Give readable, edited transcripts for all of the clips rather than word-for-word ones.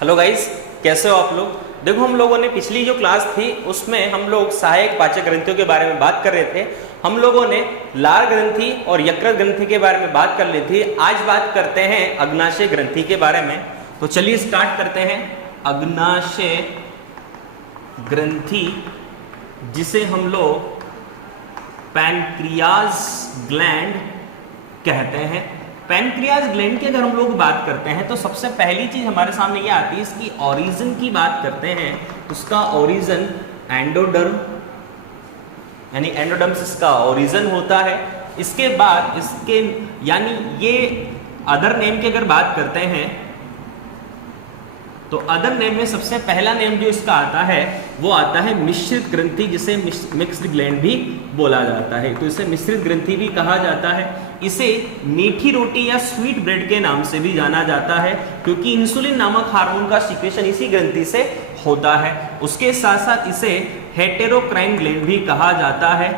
Hello guys, कैसे हो आप लोग। देखो, हम लोगों ने पिछली जो क्लास थी उसमें हम लोग सहायक पाचक ग्रंथियों के बारे में बात कर रहे थे। हम लोगों ने लार ग्रंथि और यकृत ग्रंथि के बारे में बात कर ली थी। आज बात करते हैं अग्नाशय ग्रंथि के बारे में। तो चलिए स्टार्ट करते हैं। अग्नाशय ग्रंथि, जिसे हम लोग पैनक्रियाज ग्लैंड कहते हैं। पैनक्रियाज ग्लैंड की अगर हम लोग बात करते हैं तो सबसे पहली चीज हमारे सामने ये आती है, इसकी ओरिजिन की बात करते हैं। उसका ओरिजिन एंडोडर्म, यानी एंडोडर्म्स इसका ओरिजिन होता है। इसके बाद इसके यानी ये अदर नेम की अगर बात करते हैं तो अदर नेम में सबसे पहला नेम जो इसका आता है वो आता है मिश्रित ग्रंथि, जिसे मिक्स्ड ग्लैंड भी बोला जाता है। तो इसे मिश्रित ग्रंथि भी कहा जाता है। इसे मीठी रोटी या स्वीट ब्रेड के नाम से भी जाना जाता है, क्योंकि इंसुलिन नामक हार्मोन का सीक्रेशन इसी ग्रंथि से होता है। उसके साथ साथ इसे हेटेरोक्राइन ग्लैंड भी कहा जाता है।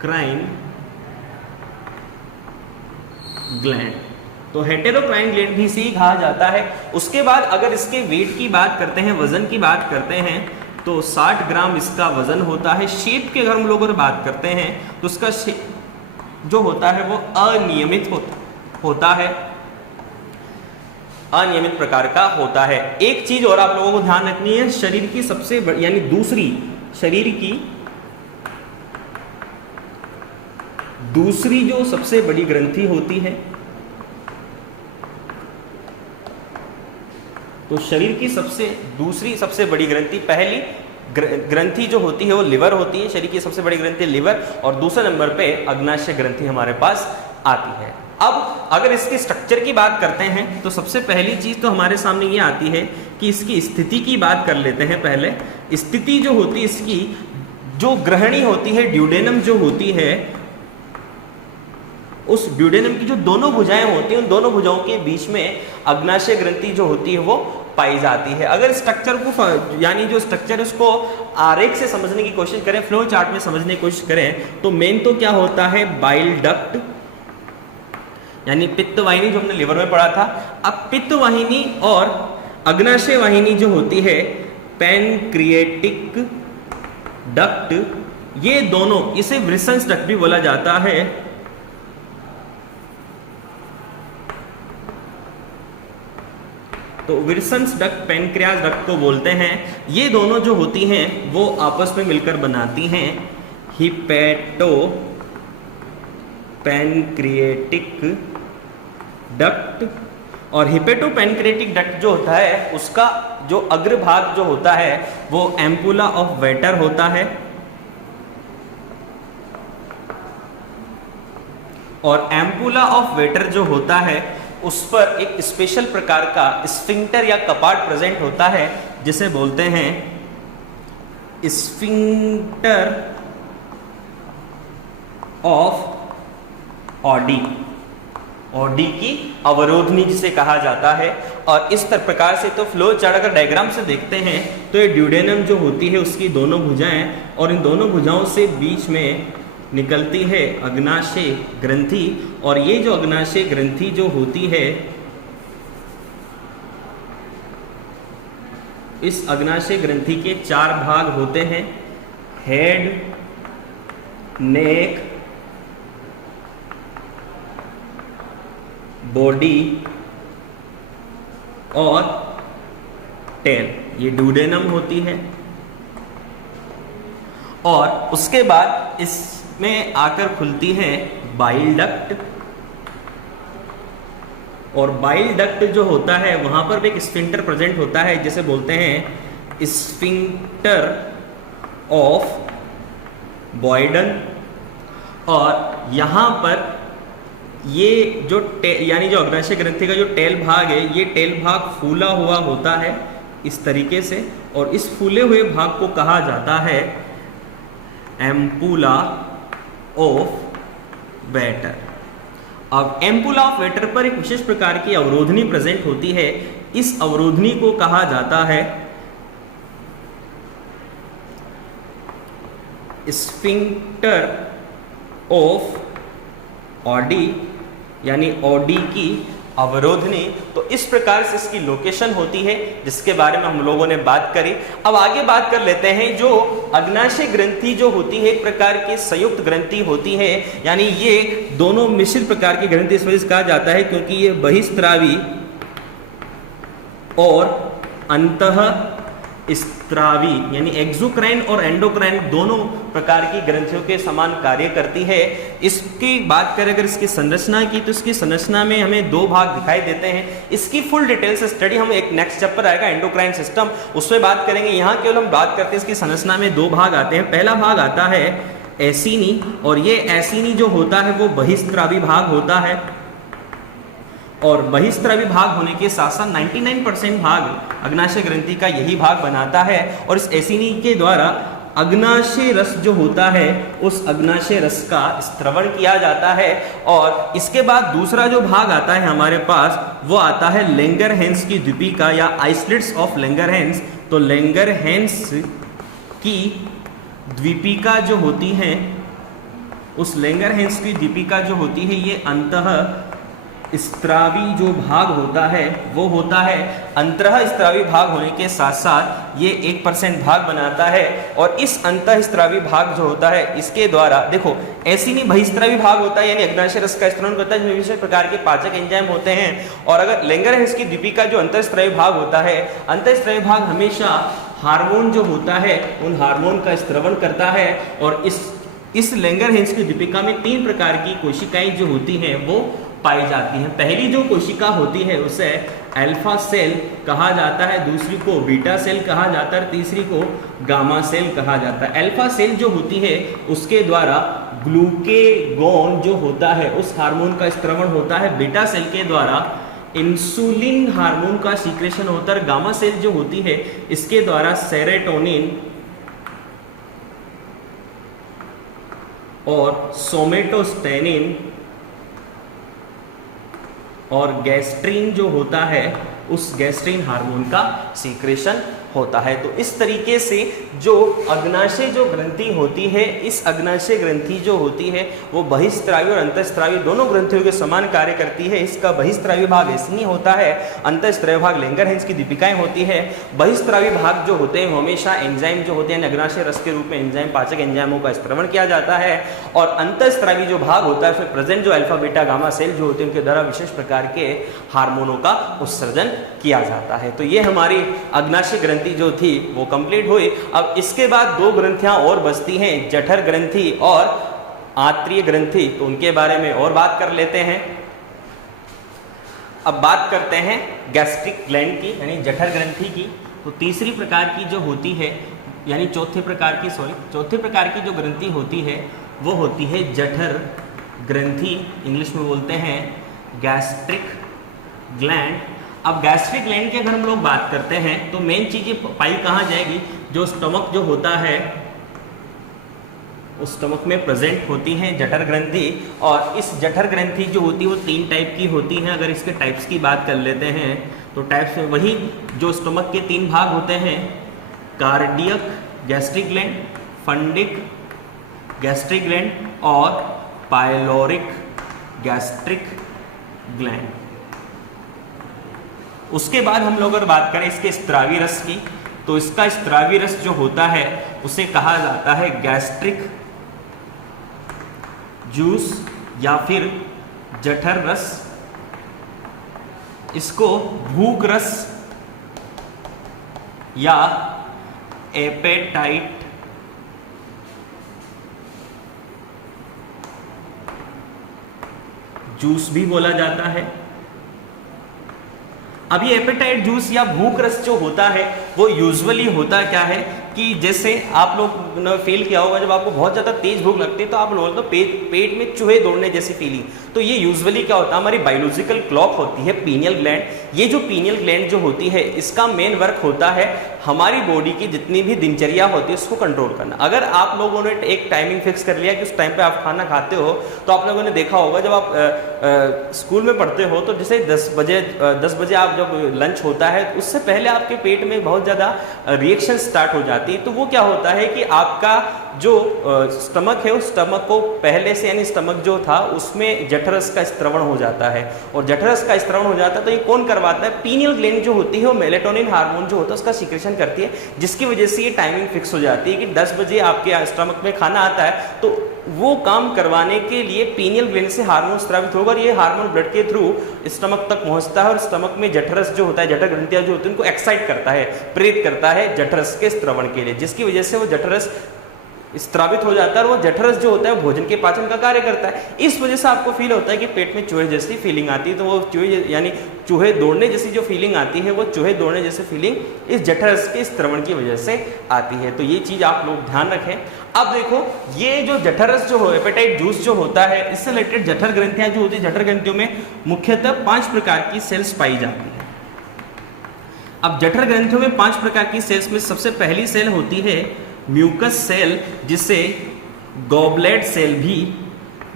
क्राइन ग्लैंड, तो हेटेरोक्राइन ग्लैंड भी इसे कहा जाता है। उसके बाद अगर इसके वेट की बात करते हैं, वजन की बात करते हैं, तो 60 ग्राम इसका वजन होता है। शेप की अगर हम लोग बात करते हैं तो उसका जो होता है वो अनियमित होता है, अनियमित प्रकार का होता है। एक चीज और आप लोगों को ध्यान रखनी है, शरीर की सबसे बड़ी यानी दूसरी जो सबसे बड़ी ग्रंथि होती है, तो शरीर की दूसरी सबसे बड़ी ग्रंथि, पहली ग्रंथि जो होती है वो लिवर होती है। शरीर की सबसे बड़ी ग्रंथि लिवर, और दूसरे नंबर पे अग्नाशय ग्रंथि हमारे पास आती है। अब अगर इसकी स्ट्रक्चर की बात करते हैं तो सबसे पहली चीज तो हमारे सामने ये आती है कि इसकी स्थिति की बात कर लेते हैं। पहले स्थिति जो होती है इसकी, जो ग्रहणी होती है, ड्यूडेनम जो होती है, उस ड्यूडेनम की जो दोनों भुजाएं होती हैं, उन दोनों भुजाओं के बीच में अग्नाशय ग्रंथि जो होती है वो पाई जाती है। अगर स्ट्रक्चर को यानी जो स्ट्रक्चर उसको आरेख से समझने की कोशिश करें, फ्लो चार्ट में समझने की कोशिश करें, तो मेन तो क्या होता है, बाइल डक्ट यानी पित्त वाहिनी, जो हमने लिवर में पढ़ा था। अब पित्त वाहिनी और अग्नाशय वाहिनी जो होती है, पैनक्रिएटिक डक्ट, ये दोनों, इसे व्रिसन्स डक्ट भी बोला जाता है। तो विल्सन्स डक्ट, पैनक्रियाज डक्ट को बोलते हैं। ये दोनों जो होती हैं वो आपस में मिलकर बनाती हैं हिपैटो पैनक्रिएटिक डक्ट। और हिपैटो पैनक्रिएटिक डक्ट जो होता है उसका जो अग्रभाग जो होता है वो एम्पुला ऑफ वेटर होता है, और एम्पुला ऑफ वेटर जो होता है उस पर एक स्पेशल प्रकार का स्फिंक्टर या कपाट प्रेजेंट होता है, जिसे बोलते हैं स्फिंक्टर ऑफ ऑडी। ऑडी की अवरोधनी जिसे कहा जाता है। और इस प्रकार से तो फ्लो चार्ट अगर डायग्राम से देखते हैं तो ये ड्यूडेनम जो होती है उसकी दोनों भुजाएं, और इन दोनों भुजाओं से बीच में निकलती है अग्नाशय ग्रंथि। और ये जो अग्नाशय ग्रंथि जो होती है, इस अग्नाशय ग्रंथि के 4 भाग होते हैं, हेड, नेक, बॉडी और टेल। ये ड्यूडेनम होती है। और उसके बाद इसमें आकर खुलती है बाइल डक्ट, और बाइल डक्ट जो होता है वहां पर भी एक स्फिंक्टर प्रेजेंट होता है, जिसे बोलते हैं स्फिंक्टर ऑफ बॉयडन। और यहां पर ये जो यानी जो अग्नाशय ग्रंथि का जो टेल भाग है, ये टेल भाग फूला हुआ होता है इस तरीके से, और इस फूले हुए भाग को कहा जाता है एम्पुला ऑफ वेटर। अब एम्पुला ऑफ वेटर पर एक विशेष प्रकार की अवरोधनी प्रेजेंट होती है। इस अवरोधनी को कहा जाता है स्फिंक्टर ऑफ ऑडी, यानी ऑडी की अवरोधनी। तो इस प्रकार से इसकी लोकेशन होती है, जिसके बारे में हम लोगों ने बात करी। अब आगे बात कर लेते हैं, जो अग्नाशय ग्रंथि जो होती है एक प्रकार की संयुक्त ग्रंथि होती है, यानी ये दोनों मिश्रित प्रकार की ग्रंथि इस वजह से कहा जाता है क्योंकि ये बहिस्त्रावी और अंतः स्त्रावी यानी एक्सोक्राइन और एंडोक्राइन दोनों प्रकार की ग्रंथियों के समान कार्य करती है। इसकी बात करें अगर इसकी संरचना की, तो इसकी संरचना में हमें दो भाग दिखाई देते हैं। इसकी फुल डिटेल से स्टडी हम एक नेक्स्ट चैप्टर आएगा एंडोक्राइन सिस्टम, उसमें बात करेंगे। यहाँ केवल हम बात करते हैं इसकी संरचना में दो भाग आते हैं। पहला भाग आता है एसिनी, और ये एसिनी जो होता है वो बहिस्त्रावी भाग होता है, और बहिस्त्रावी भाग होने के साथ साथ 99% भाग अग्नाशय ग्रंथि का यही भाग बनाता है। और इस एसिनी के द्वारा अग्नाशय रस जो होता है उस अग्नाशय रस का स्त्रवण किया जाता है। और इसके बाद दूसरा जो भाग आता है हमारे पास, वो आता है लैंगरहैंस की द्वीपिका या आइसलेट्स ऑफ लैंगरहैंस। तो लैंगरहैंस की द्वीपिका जो होती है, उस लैंगरहैंस की द्वीपिका जो होती है, ये अंतः स्त्रावी जो भाग होता है वो होता है। अंतः स्त्रावी भाग होने के साथ साथ ये 1% भाग बनाता है। और इस अंतः स्त्रावी भाग जो होता है इसके द्वारा, देखो एसिनी बहिस्त्रावी भाग होता है यानी अग्नाशय रस का स्त्रवण करता है, जिसमें विशेष प्रकार के पाचक एंजाइम होते हैं। और अगर लैंगरहैंस की द्वीपिका जो अंतःस्त्रावी भाग होता है, अंतःस्त्रावी भाग हमेशा हार्मोन जो होता है उन हार्मोन का स्त्रवण करता है। और इस लैंगरहैंस की द्वीपिका में 3 प्रकार की कोशिकाएं जो होती हैं वो पाई जाती हैं। पहली जो कोशिका होती है उसे अल्फा सेल कहा जाता है, दूसरी को बीटा सेल कहा जाता है, तीसरी को गामा सेल कहा जाता है। अल्फा सेल जो होती है उसके द्वारा ग्लूकेगॉन जो होता है उस हार्मोन का स्त्रवण होता है। बीटा सेल के द्वारा इंसुलिन हार्मोन का सीक्रेशन होता है। गामा सेल जो होती है इसके द्वारा सेरोटोनिन और सोमेटोस्टेनिन और गैस्ट्रीन जो होता है उस गैस्ट्रीन हार्मोन का सीक्रेशन होता है। तो इस तरीके से जो अग्नाशय जो ग्रंथि होती है, इस अग्नाशय ग्रंथि जो होती है वो बहिस्त्रावी और अंतःस्त्रावी दोनों ग्रंथियों के समान कार्य करती है। इसका बहिस्त्रावी भाग एसिनी होता है, अंतःस्त्रावी भाग लैंगरहैंस की द्वीपिकाएं होती है। बहिस्त्रावी भाग जो होते हैं हमेशा एंजाइम जो होते हैं अग्नाशय रस के रूप में एंजाइम पाचक एंजाइमों का स्त्रवण किया जाता है। और अंतःस्त्रावी जो भाग होता है फिर प्रेजेंट जो अल्फा बीटा गामा सेल जो होते हैं उनके द्वारा विशेष प्रकार के हार्मोनों का उत्सर्जन किया जाता है। तो ये हमारी अग्नाशय ग्रंथि जो थी वो कंप्लीट हुई। अब इसके बाद 2 ग्रंथियां और बचती हैं, जठर ग्रंथि और आंत्रीय ग्रंथि। तो उनके बारे में और बात कर लेते हैं। अब बात करते हैं गैस्ट्रिक ग्लैंड की यानी जठर ग्रंथि की। तो तीसरी प्रकार की जो होती है यानी चौथे प्रकार की जो ग्रंथि होती है वो होती है जठर ग्रंथि, इंग्लिश में बोलते हैं गैस्ट्रिक ग्लैंड। अब गैस्ट्रिक ग्लैंड की अगर हम लोग बात करते हैं तो मेन चीजें पाई कहाँ जाएगी, जो स्टमक जो होता है उस स्टमक में प्रेजेंट होती हैं जठर ग्रंथि। और इस जठर ग्रंथि जो होती है वो 3 टाइप की होती हैं। अगर इसके टाइप्स की बात कर लेते हैं तो टाइप्स में वही जो स्टमक के 3 भाग होते हैं, cardiac gastric gland, fundic gastric gland और पायलोरिक गैस्ट्रिक ग्लैंड। उसके बाद हम लोग अगर बात करें इसके स्त्रावी रस की, तो इसका स्त्रावी रस जो होता है उसे कहा जाता है गैस्ट्रिक जूस या फिर जठर रस। इसको भूख रस या एपेटाइट जूस भी बोला जाता है। अब ये एपेटाइट जूस या भूख रस जो होता है वो यूजुअली होता क्या है कि जैसे आप लोग ने फील किया होगा, जब आपको बहुत ज़्यादा तेज भूख लगती है तो आप लोग तो पेट में चूहे दौड़ने जैसी फीलिंग, तो ये यूजुअली क्या होता है, हमारी बायोलॉजिकल क्लॉक होती है पीनियल ग्लैंड। ये जो पीनियल ग्लैंड जो होती है इसका मेन वर्क होता है हमारी बॉडी की जितनी भी दिनचर्या होती है उसको कंट्रोल करना। अगर आप लोगों ने एक टाइमिंग फिक्स कर लिया कि उस टाइम पे आप खाना खाते हो, तो आप लोगों ने देखा होगा जब आप स्कूल में पढ़ते हो तो जैसे 10 बजे आप जब लंच होता है उससे पहले आपके पेट में बहुत ज़्यादा रिएक्शन स्टार्ट हो जाती है। तो वो क्या होता है कि आपका जो स्टमक है उस स्टमक को पहले से यानी स्टमक जो था उसमें जठरस का स्त्रवण हो जाता है, और जठरस का स्त्रवण हो जाता है तो ये कौन करवाता है? पीनियल ग्लैंड जो होती है वो मेलेटोनिन हार्मोन जो होता है उसका सीक्रेशन करती है, जिसकी वजह से ये टाइमिंग फिक्स हो जाती है कि 10 बजे आपके स्टमक में खाना आता है, तो वो काम करवाने के लिए पीनियल ग्लैंड से हार्मोन स्रावित होगा और ये हार्मोन ब्लड के थ्रू स्टमक तक पहुंचता है और स्टमक में जठरस जो होता है, जठर ग्रंथियां जो होती है उनको एक्साइट करता है, प्रेरित करता है जठरस के स्त्रवण के लिए, जिसकी वजह से वो जठरस स्त्रावित हो जाता है और वो जठरस जो होता है वो भोजन के पाचन का कार्य करता है। इस वजह से आपको फील होता है कि पेट में चूहे जैसी फीलिंग आती है, तो वो चूहे यानी चूहे दौड़ने जैसी जो फीलिंग आती है वो चूहे दौड़ने जैसी फीलिंग इस जठरस के स्त्रवण की वजह से आती है। तो ये चीज आप लोग ध्यान रखें। अब देखो ये जो जठरस जो हो एपेटाइट जूस जो होता है इससे रिलेटेड जठर ग्रंथियां जो होती है, जठर ग्रंथियों में मुख्यतः 5 प्रकार की सेल्स पाई जाती है। अब जठर ग्रंथियों में 5 प्रकार की सेल्स में सबसे पहली सेल होती है म्यूकस सेल, जिसे गॉबलेट सेल भी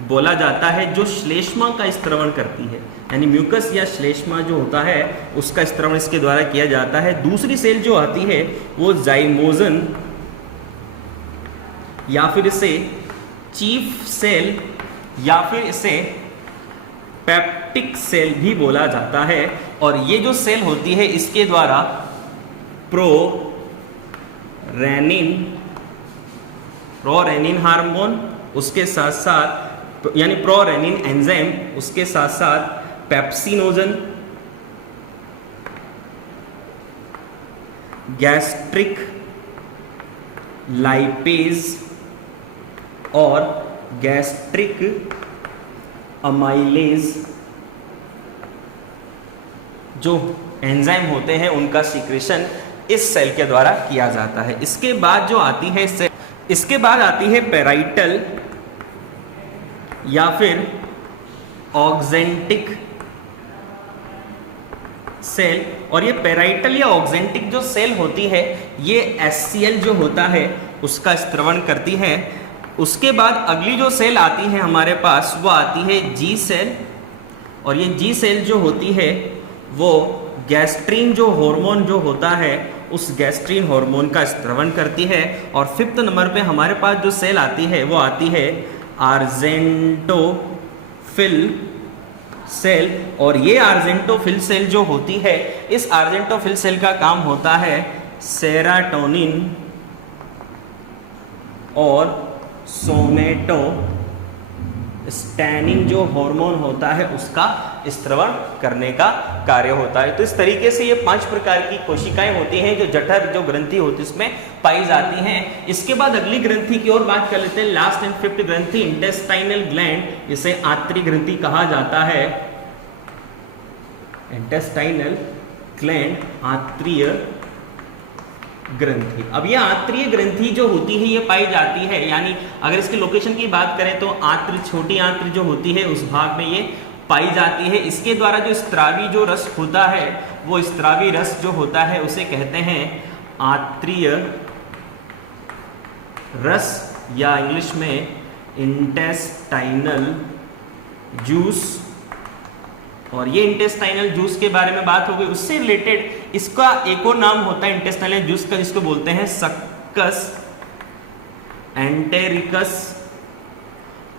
बोला जाता है, जो श्लेष्मा का स्त्रवण करती है, यानी म्यूकस या श्लेष्मा जो होता है उसका स्त्रवण इसके द्वारा किया जाता है। दूसरी सेल जो आती है वो जाइमोजन या फिर इसे चीफ सेल या फिर इसे पेप्टिक सेल भी बोला जाता है, और ये जो सेल होती है इसके द्वारा प्रोरेनिन हार्मोन, उसके साथ साथ यानी प्रोरेनिन एंजाइम, उसके साथ साथ पेप्सिनोजन, गैस्ट्रिक लाइपेज और गैस्ट्रिक अमाइलेज जो एंजाइम होते हैं उनका सीक्रेशन इस सेल के द्वारा किया जाता है। इसके बाद जो आती है इसके बाद आती है पेराइटल या फिर ऑक्जेंटिक सेल, और ये पेराइटल या ऑक्जेंटिक जो सेल होती है ये एचसीएल जो होता है उसका स्त्रवण करती है। उसके बाद अगली जो सेल आती है हमारे पास वो आती है जी सेल, और ये जी सेल जो होती है वो गैस्ट्रीन जो हार्मोन जो होता है उस गैस्ट्रीन हार्मोन का स्त्रवण करती है। और 5th नंबर पे हमारे पास जो सेल आती है वो आती है आर्जेंटोफिल सेल, और ये आर्जेंटोफिल सेल जो होती है इस आर्जेंटोफिल सेल का काम होता है सेराटोनिन और सोमेटोस्टैनिन जो हार्मोन होता है उसका स्त्रवण करने का कार्य होता है। तो इस तरीके से ये 5 प्रकार की कोशिकाएं होती हैं जो जठर जो ग्रंथि होती है उसमें पाई जाती हैं। इसके बाद अगली ग्रंथि की ओर बात कर लेते हैं। लास्ट एंड 5th ग्रंथि इंटेस्टाइनल ग्लैंड, इसे आंतरिक ग्रंथि कहा जाता है। इंटेस्टाइनल ग्लैंड आंतरीय ग्रंथि। अब ये आंतरीय ग्रंथि जो होती है ये पाई जाती है, यानी अगर इसके लोकेशन की बात करें तो आंत्र छोटी आंत्र जो होती है उस भाग में ये पाई जाती है। इसके द्वारा जो स्त्रावी जो रस होता है वो स्त्रावी रस जो होता है उसे कहते हैं आंतरीय रस या इंग्लिश में इंटेस्टाइनल जूस। और ये इंटेस्टाइनल जूस के बारे में बात हो गई। उससे रिलेटेड इसका एक और नाम होता है इंटेस्टाइनल जूस का, जिसको बोलते हैं सक्कस एंटेरिकस।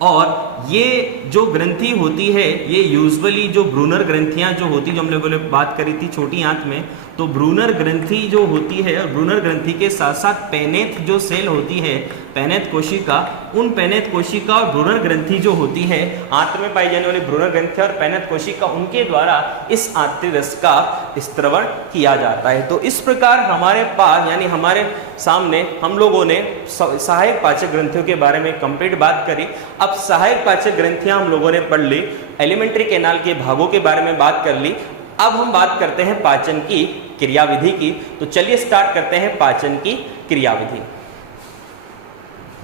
और ये जो ग्रंथि होती है ये यूजुअली जो ब्रूनर ग्रंथियां जो होती, जो हम लोगों ने बात करी थी छोटी आंत में, तो ब्रूनर ग्रंथि जो होती है और ब्रूनर ग्रंथि के साथ साथ पेनेथ जो सेल होती है, पेनेथ कोशिका, उन पेनेथ कोशिका और ब्रूनर ग्रंथि जो होती है आंत में पाई जाने वाली ब्रूनर ग्रंथि और पेनेथ कोशिका, उनके द्वारा इस आंतरिक रस का स्त्रवण किया जाता है। तो इस प्रकार हमारे पास यानी हमारे सामने हम लोगों ने सहायक पाचक ग्रंथियों के बारे में कंप्लीट बात करी। अब सहायक पाचक ग्रंथियां हम लोगों ने पढ़ ली, एलिमेंट्री कैनाल के भागों के बारे में बात कर ली। अब हम बात करते हैं पाचन की क्रियाविधि की। तो चलिए स्टार्ट करते हैं पाचन की क्रियाविधि।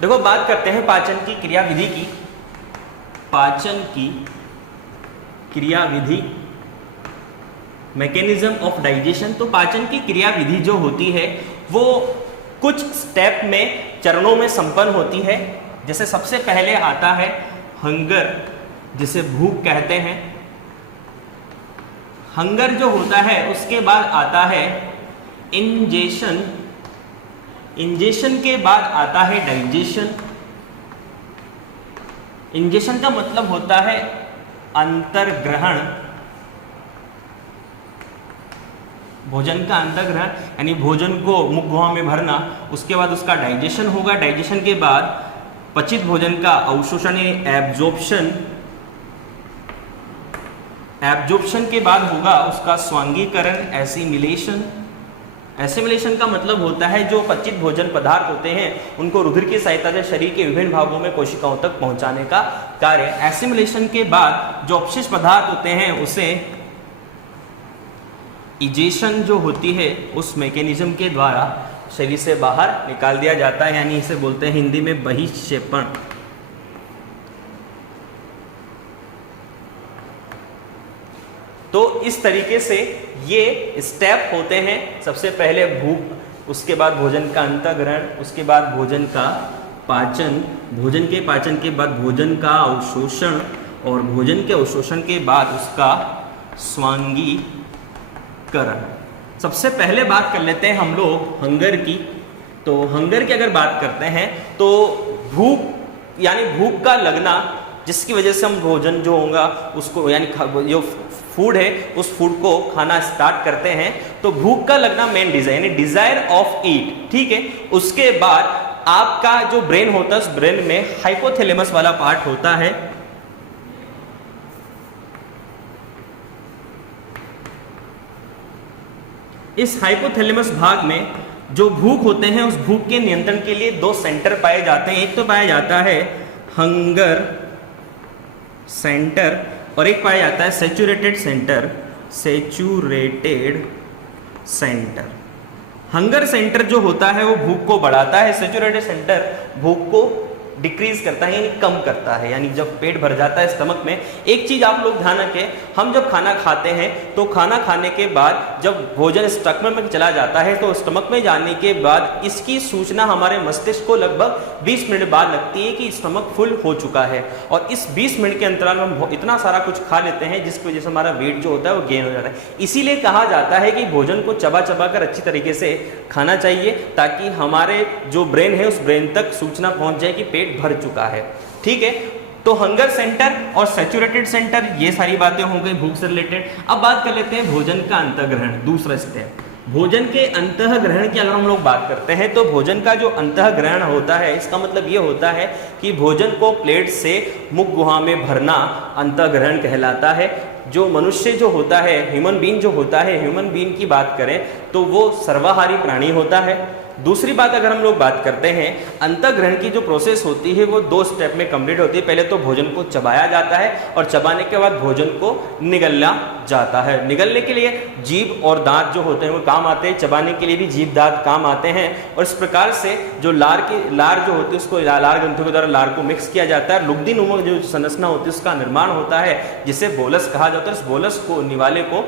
देखो बात करते हैं पाचन की क्रियाविधि की। पाचन की क्रियाविधि, मैकेनिज्म ऑफ डाइजेशन। तो पाचन की क्रियाविधि जो होती है वो कुछ स्टेप में चरणों में संपन्न होती है। जैसे सबसे पहले आता है हंगर, जिसे भूख कहते हैं। हंगर जो होता है उसके बाद आता है इंजेशन इंजेशन के बाद आता है डाइजेशन। इंजेशन का मतलब होता है अंतर्ग्रहण, भोजन का अंतर्ग्रहण यानी भोजन को मुख गुहा में भरना। उसके बाद उसका डाइजेशन होगा। डाइजेशन के बाद पचित भोजन का अवशोषण एब्जॉर्प्शन। एब्जॉर्प्शन के बाद होगा उसका स्वांगीकरण एसिमिलेशन। एसिमिलेशन का मतलब होता है जो पचित भोजन पदार्थ होते हैं उनको रुधिर की सहायता से शरीर के विभिन्न भागों में कोशिकाओं तक पहुंचाने का कार्य। एसिमिलेशन के बाद जो अपशिष्ट पदार्थ होते हैं उसे इजेशन जो होती है उस मैकेनिज्म के द्वारा शरीर से बाहर निकाल दिया जाता है, यानी इसे बोलते हैं हिंदी में बहिक्षेपण। तो इस तरीके से ये स्टेप होते हैं। सबसे पहले भूख, उसके बाद भोजन का अंतःग्रहण, उसके बाद भोजन का पाचन, भोजन के पाचन के बाद भोजन का अवशोषण और भोजन के अवशोषण के बाद उसका स्वांगीकरण। सबसे पहले बात कर लेते हैं हम लोग हंगर की। तो हंगर की अगर बात करते हैं तो भूख यानी भूख का लगना, जिसकी वजह से हम भोजन जो होगा उसको यानी जो फूड है उस फूड को खाना स्टार्ट करते हैं। तो भूख का लगना मेन डिजायर यानी डिजायर ऑफ ईट, ठीक है। उसके बाद आपका जो ब्रेन होता है उस ब्रेन में हाइपोथैलेमस वाला पार्ट होता है। इस हाइपोथैलेमस भाग में जो भूख होते हैं उस भूख के नियंत्रण के लिए दो सेंटर पाए जाते हैं। एक तो पाया जाता है हंगर सेंटर और एक पाया जाता है saturated centre. Saturated centre, hunger centre जो होता है वो भूख को बढ़ाता है, सैचुरेटेड सेंटर भूख को डिक्रीज करता है यानी कम करता है। यानी जब पेट भर जाता है स्टमक में, एक चीज आप लोग ध्यान रखें, हम जब खाना खाते हैं तो खाना खाने के बाद जब भोजन स्टमक में चला जाता है तो स्टमक में जाने के बाद इसकी सूचना हमारे मस्तिष्क को लगभग 20 मिनट बाद लगती है कि स्टमक फुल हो चुका है। और इस 20 मिनट के अंतराल में हम इतना सारा कुछ खा लेते हैं जिसकी वजह से हमारा वेट जो होता है वो गेन हो जाता है। इसीलिए कहा जाता है कि भोजन को चबा चबा कर अच्छी तरीके से खाना चाहिए ताकि हमारे जो ब्रेन है उस ब्रेन तक सूचना पहुंच जाए कि पेट भर चुका है, ठीक है। तो हंगर सेंटर और सैचुरेटेड सेंटर, ये सारी बातें हो गई भूख से रिलेटेड। अब बात कर लेते हैं भोजन का अंतःग्रहण, दूसरा स्टेप। भोजन के अंतःग्रहण की अगर हम लोग बात करते हैं तो भोजन का जो अंतःग्रहण होता है इसका मतलब ये होता है कि भोजन को प्लेट से मुख गुहा में भरना अंतःग्रहण कहलाता है। जो मनुष्य जो होता है, ह्यूमन बीइंग जो होता है, ह्यूमन बीइंग की बात करें तो वो सर्वाहारी प्राणी होता है। दूसरी बात अगर हम लोग बात करते हैं अंतःग्रहण की जो प्रोसेस होती है वो दो स्टेप में कंप्लीट होती है। पहले तो भोजन को चबाया जाता है और चबाने के बाद भोजन को निगलना जाता है। निगलने के लिए जीभ और दांत जो होते हैं वो काम आते हैं, चबाने के लिए भी जीभ दांत काम आते हैं। और इस प्रकार से जो लार जो होती है उसको लार ग्रंथियों के द्वारा लार को मिक्स किया जाता है। लुगदी नुमा जो संरचना होती है उसका निर्माण होता है जिसे बोलस कहा जाता है। इस बोलस को निवाले को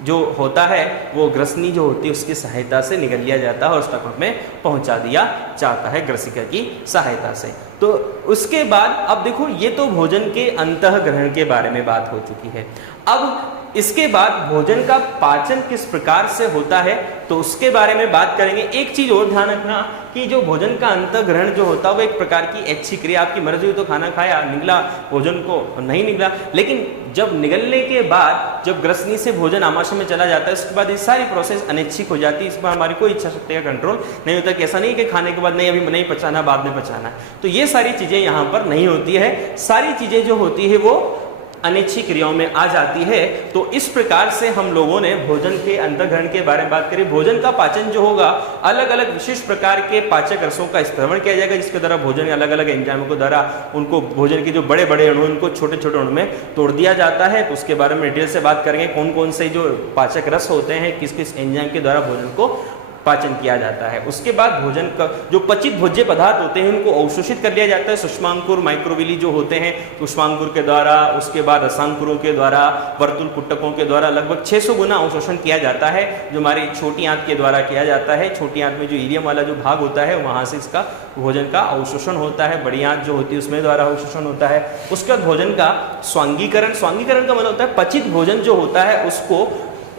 जो होता है वो ग्रसनी जो होती है उसकी सहायता से निगल लिया जाता है और स्टमक में पहुंचा दिया जाता है ग्रसिका की सहायता से। तो उसके बाद अब देखो ये तो भोजन के अंतःग्रहण के बारे में बात हो चुकी है। अब इसके बाद भोजन का पाचन किस प्रकार से होता है तो उसके बारे में बात करेंगे। एक चीज और ध्यान रखना कि जो भोजन का अंतःग्रहण जो होता है वो एक प्रकार की ऐच्छिक क्रिया, आपकी मर्जी हुई तो खाना खाया, निगला भोजन को नहीं निगला, लेकिन जब निगलने के बाद जब ग्रसनी से भोजन आमाशय में चला जाता है उसके बाद ये सारी प्रोसेस अनैच्छिक हो जाती है। इस पर हमारी कोई इच्छा शक्ति का कंट्रोल नहीं होता कि ऐसा नहीं कि खाने के बाद नहीं अभी नहीं पचाना बाद में पचाना। तो ये सारी चीजें यहाँ पर नहीं होती है, सारी चीजें जो होती है वो अनिच्छिक क्रियाओं में आ जाती है। तो इस प्रकार से हम लोगों ने भोजन के अंतःग्रहण के बारे में बात करी। भोजन का पाचन जो होगा अलग अलग विशिष्ट प्रकार के पाचक रसों का स्त्रवण किया जाएगा जिसके द्वारा भोजन अलग अलग एंजाइमों के द्वारा उनको भोजन के जो बड़े बड़े अणु उनको छोटे छोटे अणु में तोड़ दिया जाता है। तो उसके बारे में डिटेल से बात करेंगे कौन कौन से जो पाचक रस होते हैं किस किस एंजाइम के द्वारा भोजन को पाचन किया जाता है। उसके बाद भोजन का जो पचित भोज्य पदार्थ होते हैं उनको अवशोषित कर लिया जाता है। सूक्ष्मांकुर माइक्रोविली जो होते हैं सूक्ष्मांकुर के द्वारा, उसके बाद रसांकुरों के द्वारा, वर्तुल कुट्टकों के द्वारा लगभग 600 गुना अवशोषण किया जाता है जो हमारी छोटी आंत के द्वारा किया जाता है। छोटी आंत में जो इलियम वाला जो भाग होता है वहां से इसका भोजन का अवशोषण होता है। बड़ी आंत जो होती है उसमें द्वारा अवशोषण होता है। उसके बाद भोजन का स्वांगीकरण, स्वांगीकरण का मतलब होता है पचित भोजन जो होता है उसको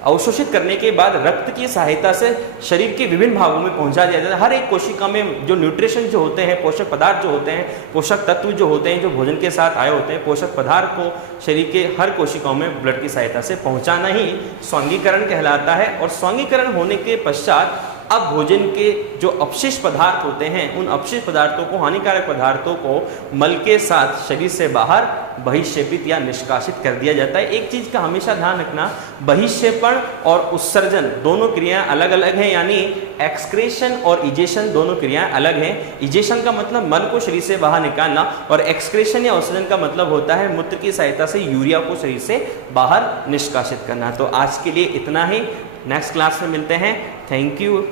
अवशोषित करने के बाद रक्त की सहायता से शरीर के विभिन्न भागों में पहुंचा दिया जाता है। हर एक कोशिका में जो न्यूट्रिशन जो होते हैं, पोषक पदार्थ जो होते हैं, पोषक तत्व जो होते हैं, जो भोजन के साथ आए होते हैं, पोषक पदार्थ को शरीर के हर कोशिकाओं में ब्लड की सहायता से पहुंचाना ही स्वांगीकरण कहलाता है। और स्वांगीकरण होने के पश्चात अब भोजन के जो अपशिष्ट पदार्थ होते हैं, उन अपशिष्ट पदार्थों को, हानिकारक पदार्थों को मल के साथ शरीर से बाहर बहिक्षेपित या निष्कासित कर दिया जाता है। एक चीज का हमेशा ध्यान रखना, बहिक्षेपण और उत्सर्जन दोनों क्रियाएं अलग अलग हैं, यानी एक्सक्रेशन और इजेशन दोनों क्रियाएं अलग हैं। इजेशन का मतलब मल को शरीर से बाहर निकालना, और एक्सक्रेशन या उत्सर्जन का मतलब होता है मूत्र की सहायता से यूरिया को शरीर से बाहर निष्कासित करना। तो आज के लिए इतना ही, नेक्स्ट क्लास में मिलते हैं। Thank you.